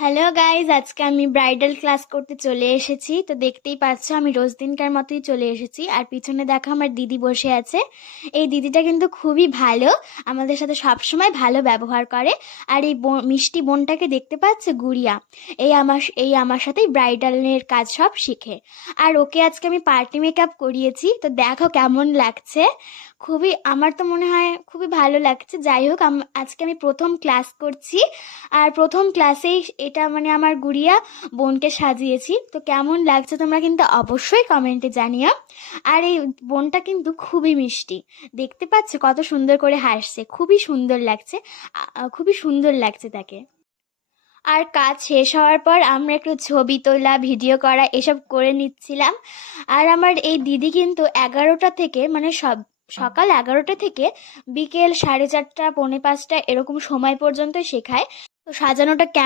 Hello guys, আজকে আমি bridal class করতে চলে এসেছি। তো দেখতেই পাচ্ছ আমি রোজ দিনকার মতোই চলে এসেছি। আর পিছনে দেখো আমার দিদি বসে আছে। এই দিদিটা কিন্তু খুবই ভালো, আমাদের সাথে সবসময় ভালো ব্যবহার করে। আর এই মিষ্টি বোনটাকে দেখতে পাচ্ছে, গুড়িয়া, এই আমার সাথেই ব্রাইডালের কাজ সব শিখে। আর ওকে আজকে আমি পার্টি মেকআপ করিয়েছি, তো দেখো কেমন লাগছে। আমার তো মনে হয় খুবই ভালো লাগছে। যাই হোক, আজকে আমি প্রথম ক্লাস করছি। আর প্রথম ক্লাসেই এটা আমার গুড়িয়া বোনকে সাজিয়েছি। তো কেমন লাগছে তোমরা কিন্তু অবশ্যই কমেন্টে জানিও। আর এই বোনটা কিন্তু খুবই মিষ্টি, দেখতে পাচ্ছ কত সুন্দর করে হাসছে, খুবই সুন্দর লাগছে। খুবই সুন্দর লাগছে তাকে। আর কাজ শেষ হওয়ার পর আমরা একটু ছবি তোলা, ভিডিও করা এসব করে নিচ্ছিলাম। আর আমার এই দিদি কিন্তু 11টা থেকে সকাল 11টা থেকে বিকেল 4:30 পৌনে 5টা এরকম সময় পর্যন্ত শেখায়। তো সাজানোটা